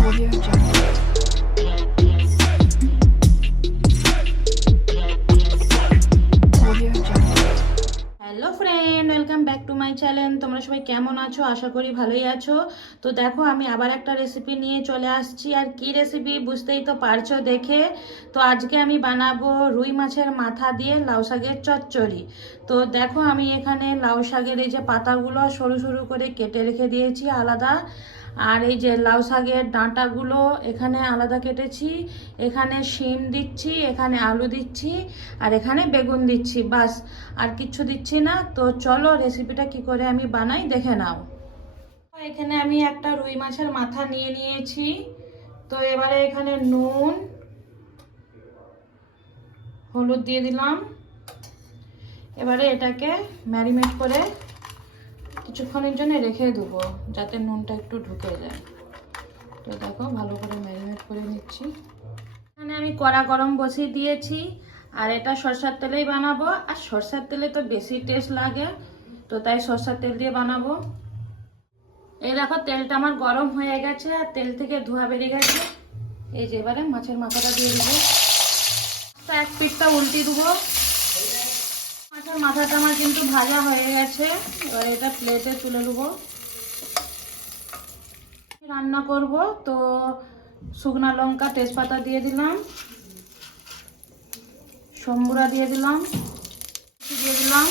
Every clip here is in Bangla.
Hello friend welcome back to my channel তোমরা সবাই কেমন আছো? আশা করি ভালোই আছো। তো দেখো, আমি আবার একটা রেসিপি নিয়ে চলে আসছি। আর কি রেসিপি বুঝতেই তো পারছ দেখে? তো আজকে আমি বানাবো রুই মাছের মাথা দিয়ে লাউ শাকের চচ্চড়ি। তো দেখো, আমি এখানে লাউ শাকের এই যে পাতাগুলো সরু সরু করে কেটে রেখে দিয়েছি আলাদা। আর এই যে লাউ শাকের ডাঁটাগুলো এখানে আলাদা কেটেছি, এখানে শিম দিচ্ছি, এখানে আলু দিচ্ছি, আর এখানে বেগুন দিচ্ছি, বাস। আর কিচ্ছু দিচ্ছি না, তো চলো রেসিপিটা কি করে আমি বানাই দেখে নাও। এখানে আমি একটা রুই মাছের মাথা নিয়ে নিয়েছি, তো এবারে এখানে নুন, হলুদ দিয়ে দিলাম। এবারে এটাকে ম্যারিনেট করে কিছুক্ষণের জন্য রেখে দেবো, যাতে নুনটা একটু ঢুকে যায়। তো দেখো, ভালো করে ম্যারিনেট করে নিচ্ছি। এখানে আমি কড়া গরম বসিয়ে দিয়েছি, আর এটা সরষার তেলেই বানাবো। আর সরষার তেলে তো বেশি টেস্ট লাগে, তো তাই সরষার তেল দিয়ে বানাবো। এই দেখো, তেলটা আমার গরম হয়ে গেছে, আর তেল থেকে ধোয়া বেরিয়ে গেছে। এই যে এবারে মাছের মাথাটা দিয়ে দেবো। এক পিঠটা উল্টি দেবো। মাথাটা আমার কিন্তু ভাজা হয়ে গেছে। এবার এটা প্লেটে তুলে নেব। রান্না করব, তো শুকনা লঙ্কা, তেজপাতা দিয়ে দিলাম। সম্বুরা দিয়ে দিলাম। দিয়ে দিলাম।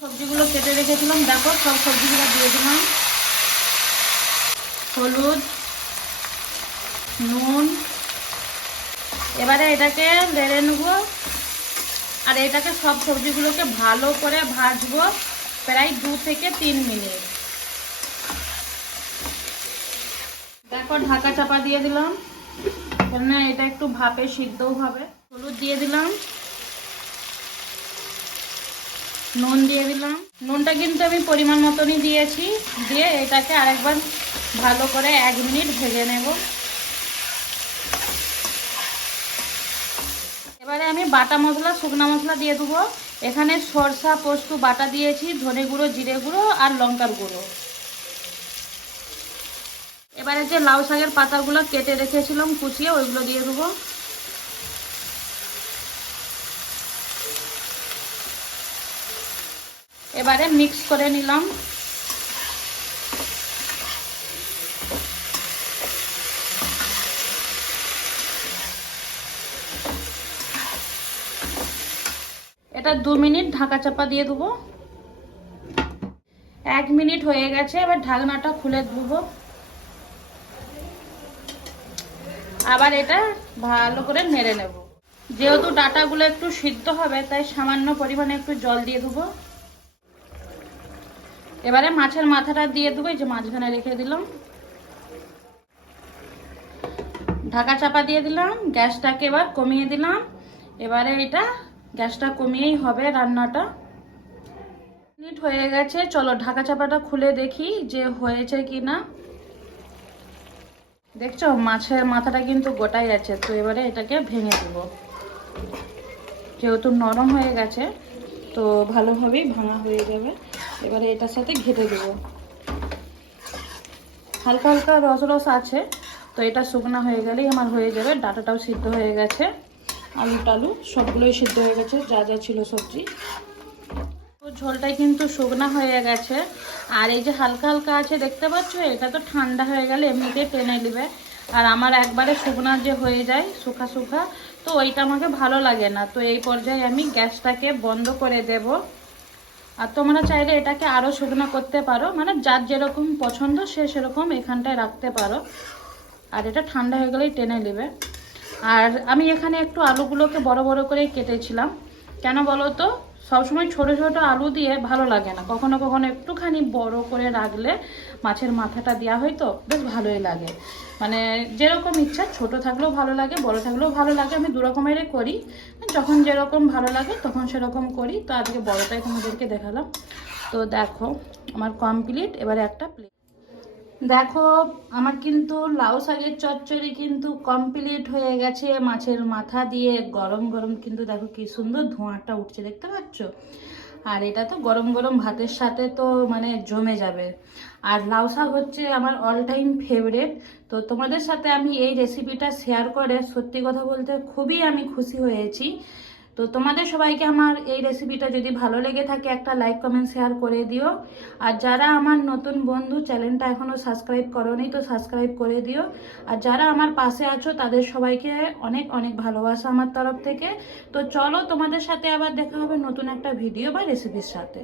সবজিগুলো কেটে রেখেছিলাম। দেখো, সব সবজিগুলো দিয়ে দিলাম। হলুদ, নুন। এবারে এটাকে লেড়ে নেব। আর এটাকে সব সবজিগুলোকে ভালো করে ভাজবো প্রায় দু থেকে তিন মিনিট। দেখো, ঢাকা চাপা দিয়ে দিলাম। কেননা এটা একটু ভাপে সিদ্ধও হবে। হলুদ দিয়ে দিলাম। নুন দিয়ে দিলাম। নুনটা কিন্তু আমি পরিমাণ মতনই দিয়েছি। দিয়ে এটাকে আরেকবার ভালো করে এক মিনিট ভেজে নেব। এবারে আমি বাটা মশলা, শুকনা মশলা দিয়ে দেবো। এখানে সরষা, পোস্ত, বাটা দিয়েছি, ধনে গুঁড়ো, জিরে গুঁড়ো আর লঙ্কার গুঁড়ো। এবারে যে লাউ শাকের পাতাগুলো কেটে রেখেছিলাম, কুচিয়ে ওইগুলো দিয়ে দেবো। এবারে মিক্স করে নিলাম। এটা দু মিনিট ঢাকা চাপা দিয়ে দেবো এক মিনিট হয়ে গেছে, এবার ঢাকনাটা খুলে দেবো আবার এটা ভালো করে নেড়ে নেব। যেহেতু ডাটাগুলো একটু সিদ্ধ হবে, তাই সামান্য পরিমাণে একটু জল দিয়ে দেবো এবারে মাছের মাথাটা দিয়ে দেবো এই যে মাঝখানে রেখে দিলাম। ঢাকা চাপা দিয়ে দিলাম, গ্যাসটাকে এবার কমিয়ে দিলাম। এবারে এটা গ্যাসটা কমিয়েই হবে রান্নাটা। মিনিট হয়ে গেছে। চলো ঢাকা চাপাটা খুলে দেখি যে হয়েছে কি না দেখছ, মাছের মাথাটা কিন্তু গোটাই আছে, তো এবারে এটাকে ভেঙে দেব। যেহেতু নরম হয়ে গেছে, তো ভালোভাবেই ভাঙা হয়ে যাবে। এবারে এটার সাথে ঘেটে দেব। হালকা হালকা রস রস আছে, তো এটা শুকনো হয়ে গেলেই আমার হয়ে যাবে। ডাটাটাও সিদ্ধ হয়ে গেছে। আলু টালু, সবগুলোই সিদ্ধ হয়ে গেছে, যা যা ছিল সবজি। তো ঝোলটাই কিন্তু শুকনা হয়ে গেছে। আর এই যে হালকা হালকা আছে, দেখতে পাচ্ছ? এটা তো ঠান্ডা হয়ে গেলে এমনিতেই টেনে নেবে আর আমার একবারে শুকনা যে হয়ে যায়, শুকা শুকা, তো ওইটা আমাকে ভালো লাগে না। তো এই পর্যায়ে আমি গ্যাসটাকে বন্ধ করে দেব। আর তোমরা চাইলে এটাকে আরও শুকনো করতে পারো। মানে যার যেরকম পছন্দ, সে সেরকম এখানটায় রাখতে পারো। আর এটা ঠান্ডা হয়ে গেলেই টেনে নেবে আর আমি এখানে একটু আলুগুলোকে বড় বড় করে কেটেছিলাম। কেন বলো তো? সবসময় ছোট ছোট আলু দিয়ে ভালো লাগে না। কখনো কখনো একটুখানি বড় করে রাখলে মাছের মাথাটা দেওয়া হয় তো, বেশ ভালোই লাগে। মানে যেরকম ইচ্ছা, ছোট থাকলেও ভালো লাগে, বড় থাকলেও ভালো লাগে। আমি দু রকমেরই করি। যখন যেরকম ভালো লাগে তখন সেরকম করি। তো আজকে বড়টাই তোমাদেরকে দেখালাম। তো দেখো, আমার কমপ্লিট এবারে একটা প্লেট দেখো, আমার কিন্তু লাউ শাকের চচ্চড়ি কিন্তু কমপ্লিট হয়ে গেছে। মাছের মাথা দিয়ে গরম গরম কিন্তু দেখো কি সুন্দর ধোঁয়াটা উঠছে, দেখতে পাচ্ছ? আর এটা তো গরম গরম ভাতের সাথে তো মানে জমে যাবে। আর লাউ শাক হচ্ছে আমার অল টাইম ফেভারেট তো তোমাদের সাথে আমি এই রেসিপিটা শেয়ার করে সত্যি কথা বলতে খুবই আমি খুশি হয়েছি। তো তোমাদের সবাইকে আমার এই রেসিপিটা যদি ভালো লেগে থাকে, একটা লাইক কমেন্ট শেয়ার করে দিও। আর যারা আমার নতুন বন্ধু চ্যানেলটা এখনও সাবস্ক্রাইব করোনি তো সাবস্ক্রাইব করে দিও। আর যারা আমার পাশে আছো, তাদের সবাইকে অনেক অনেক ভালোবাসা আমার তরফ থেকে। তো চলো তোমাদের সাথে আবার দেখা হবে নতুন একটা ভিডিও বা রেসিপির সাথে।